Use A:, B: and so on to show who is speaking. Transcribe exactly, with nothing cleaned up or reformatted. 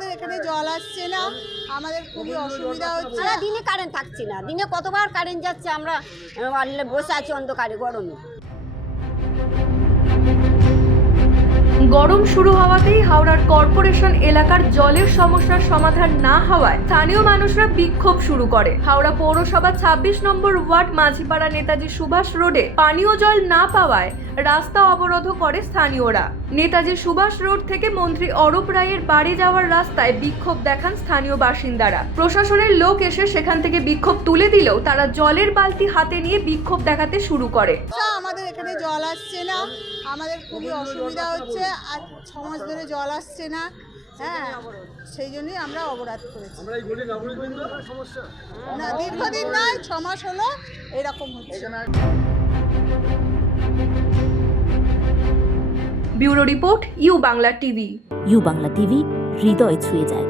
A: আমাদের এখানে জল আসছে না, আমাদের খুবই অসুবিধা হচ্ছে।
B: সারা দিনে কারেন্ট থাকছে না, দিনে কতবার কারেন্ট যাচ্ছে, আমরা আহ, বসে আছি অন্ধকারে গরমে।
C: গরম শুরু হওয়াতেই হাওড়ার কর্পোরেশন এলাকার জলের সমস্যার সমাধান না হওয়ায় স্থানীয় মানুষরা বিক্ষোভ শুরু করে। হাওড়া পৌরসভা ছাব্বিশ নম্বর ওয়ার্ড মাঝিপাড়া নেতাজি সুভাষ রোডে পানীয় জল না পাওয়ায় রাস্তা অবরোধ করে স্থানীয়রা। নেতাজি সুভাষ রোড থেকে মন্ত্রী অরূপ রায়ের বাড়ি যাওয়ার রাস্তায় বিক্ষোভ দেখান স্থানীয় বাসিন্দারা। প্রশাসনের লোক এসে সেখান থেকে বিক্ষোভ তুলে দিলেও তারা জলের বালতি হাতে নিয়ে বিক্ষোভ দেখাতে শুরু করে।
A: আমাদের এখানে জল আসছে না, আমাদের খুবই অসুবিধা হচ্ছে, আর ছ মাস ধরে জল আসছে না। হ্যাঁ, সেই জন্যই আমরা অবরোধ করেছি। না, দীর্ঘদিন নয়, ছ মাস হলো এরকম হচ্ছে।
C: Bureau report, U Bangla TV.
D: U Bangla TV হৃদয় ছুঁয়ে যায়।